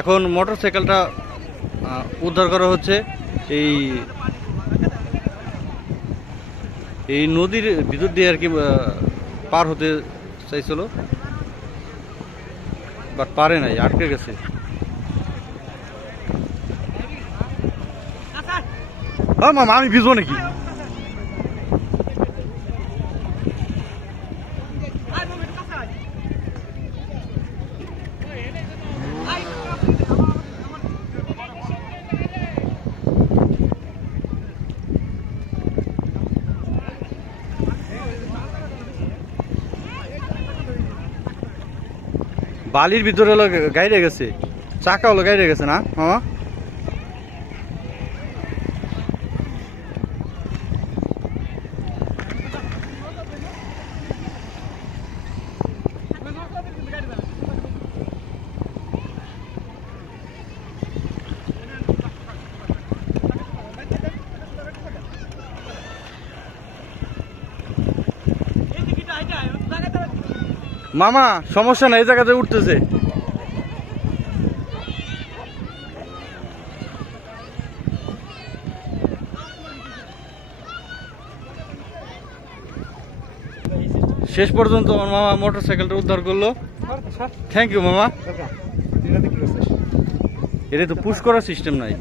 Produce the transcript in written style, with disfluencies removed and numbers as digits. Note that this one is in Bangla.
এখন মোটরসাইকেলটা উদ্ধার করা হচ্ছে। এই এই নদীর ভিতর দিয়ে আর কি পার হতে চাইছিল, বাট পারে নাই, আটকে গেছে। মামা আমি ভিজবো নাকি? বালির ভিতরে হলো গাইড়ে গেছে, চাকা হলো গাইড়ে গেছে না মামা? মামা সমস্যা নাই, এই জায়গাতে উঠতেছে। শেষ পর্যন্ত আমার মামা মোটরসাইকেলটা উদ্ধার করলো। থ্যাংক ইউ মামা। এটা তো পুশ করার সিস্টেম নাই।